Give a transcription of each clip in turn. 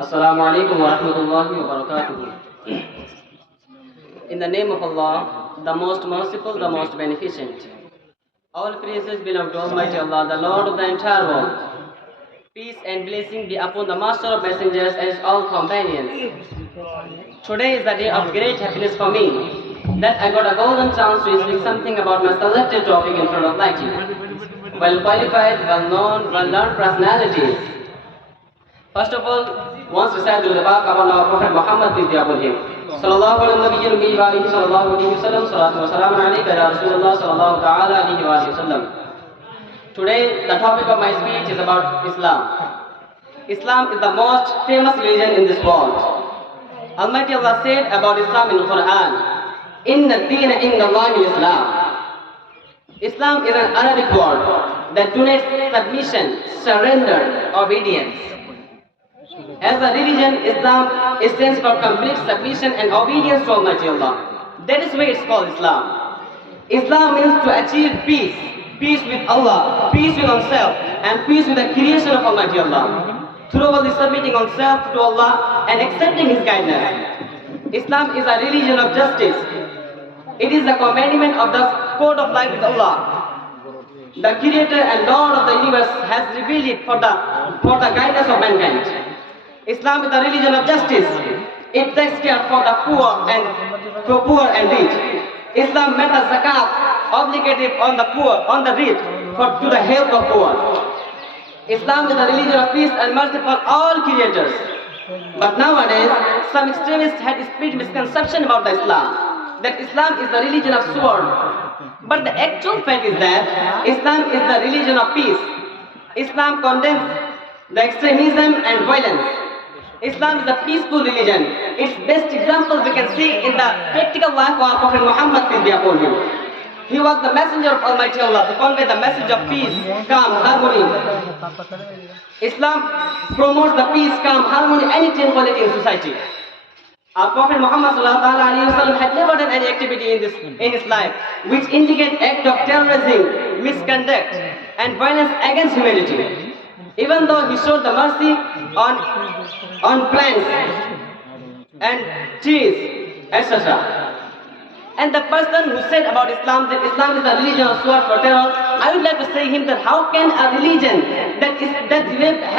Assalamu alaikum wa rahmatullahi wa barakatuh. In the name of Allah, the most merciful, the most beneficent. All praises belong to Almighty Allah, the Lord of the entire world. Peace and blessing be upon the Master of Messengers and his all companions. Today is the day of great happiness for me, that I got a golden chance to speak something about my selected topic in front of like you. Well qualified, well known, well learned personalities. First of all, once recite the Baq upon our Prophet Muhammad, peace be upon him. Sallallahu alaihi wa alihi sallallahu alaihi wasallam, salatu wa salam alayka ya Rasulullah sallallahu ta'ala alaihi wa sallam. Today, the topic of my speech is about Islam. Islam is the most famous religion in this world. Almighty Allah said about Islam in the Quran, Inna deena inda Allahi Islam. Islam is an Arabic word that denotes submission, surrender, obedience. As a religion, Islam stands for complete submission and obedience to Almighty Allah. That is why it's called Islam. Islam means to achieve peace. Peace with Allah, peace with oneself, and peace with the creation of Almighty Allah. Through all this submitting oneself to Allah and accepting His guidance. Islam is a religion of justice. It is the commandment of the code of life with Allah. The Creator and Lord of the universe has revealed it for the guidance of mankind. Islam is the religion of justice. It takes care for the poor and rich. Islam made the zakat obligated on the poor, on the rich, to the help of poor. Islam is the religion of peace and mercy for all creatures. But nowadays, some extremists had spread misconception about the Islam, that Islam is the religion of sword. But the actual fact is that Islam is the religion of peace. Islam condemns the extremism and violence. Islam is a peaceful religion. Its best example we can see in the practical life of our Prophet Muhammad, peace be upon him. He was the messenger of Almighty Allah to convey the message of peace, calm, harmony. Islam promotes the peace, calm, harmony, and tranquility in society. Our Prophet Muhammad had never done any activity in his life which indicate act of terrorism, misconduct, and violence against humanity. Even though he showed the mercy on plants and trees, etc. And the person who said about Islam that Islam is a religion of sword for terror, I would like to say him that how can a religion that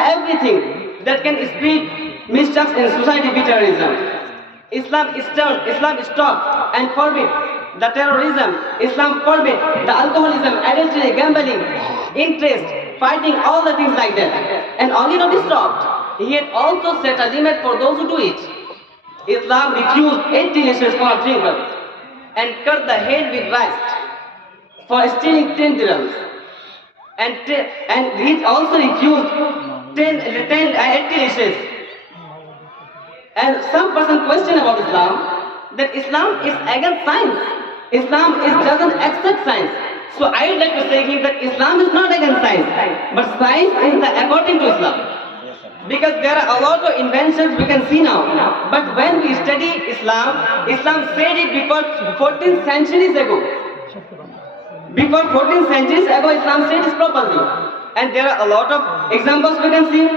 everything that can spread mischiefs in society be terrorism? Islam stopped and forbid the terrorism. Islam forbid the alcoholism, adultery, gambling, interest, fighting, all the things like that. And only not stopped. He had also set a limit for those who do it. Islam refused 8 lashes for a drinker and cut the head with wrist for stealing 10 dirhams. And he also refused 80 lashes. And some person question about Islam, that Islam is against science. Islam doesn't accept science. So I would like to say him that Islam is not against science, but science is according to Islam. Because there are a lot of inventions we can see now. But when we study Islam said it before 14 centuries ago. Before 14 centuries ago, Islam said it properly. And there are a lot of examples we can see.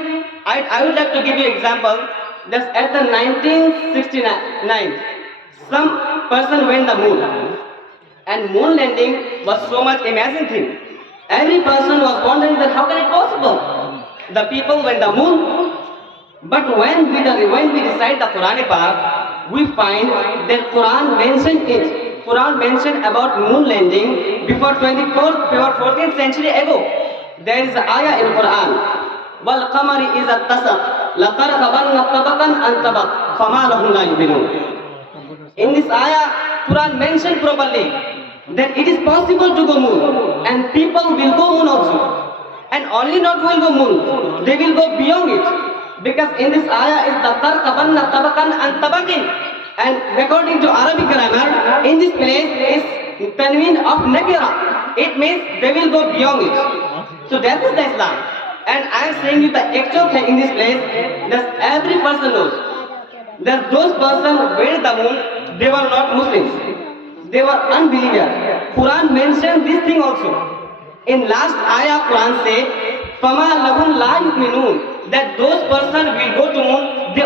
I would like to give you an example. Just at the 1969, some person went the moon. And moon landing was so much amazing thing. Every person was wondering that how can it possible? The people went the moon. But when we recite the Quranic part, we find that Quran mentioned it. Quran mentioned about moon landing before 14th century ago. There is an ayah in Quran. Wal qamari iza tasaq laqarqabanna tabaqan an tabaq fama lahum la yu'minun. In this ayah, Quran mentioned properly that it is possible to go moon, and people will go moon also. And only not will go moon, they will go beyond it. Because in this ayah is laqarqabanna tabaqan an tabaqin. And according to Arabic grammar, in this place is tanween of nakira. It means they will go beyond it. So that is the Islam. And I am saying you the actual thing in this place, that every person knows that those persons who went the moon, they were not Muslims. They were unbelievers. Quran mentioned this thing also. In last ayah, Quran says, فَمَا لَهُمْ لَا يُؤْمِنُونَ, that those persons will go to moon, they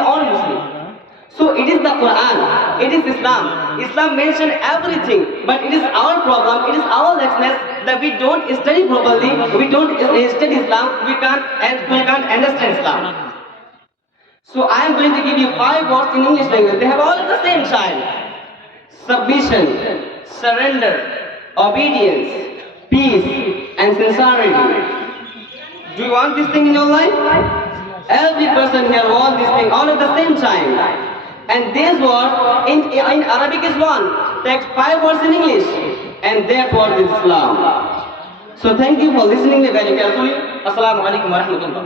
So it is the Quran, it is Islam. Islam mentioned everything, but it is our problem, it is our laxness that we don't study properly, we don't study Islam, we can't understand Islam. So I am going to give you 5 words in English language. They have all the same sign: submission, surrender, obedience, peace, and sincerity. Do you want this thing in your life? Every person here wants this thing all at the same time. And this word in Arabic is one. Take 5 words in English, and that word is Islam. So thank you for listening me very carefully. Assalamu alaikum wa rahmatullah.